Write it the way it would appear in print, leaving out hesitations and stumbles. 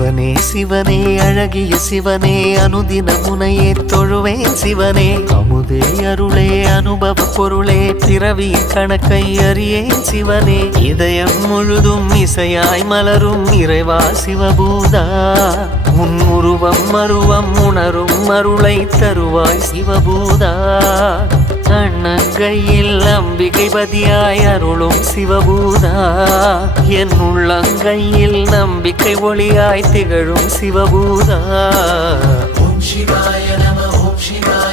சிவனே சிவனே அழகிய சிவனே அனுதின முனையே தொழுவேன் சிவனே அமுதே அருளே அனுபவ பொருளே பிறவியின் கணக்கை அறியேன் சிவனே இதயம் முழுதும் இசையாய் மலரும் இறைவா சிவபூதா உன் உருவம் மருவம் உணரும் அருளை தருவாய் சிவபூதா கண்ணங்கையில் அம்பிகை பதியாய் அருளும் சிவபூதா என் உள்ளங்கையில் நம்பிக்கை ஒளியாய் திகழும் சிவபூதா ஓம் சிவாய நம ஓம் சிவாய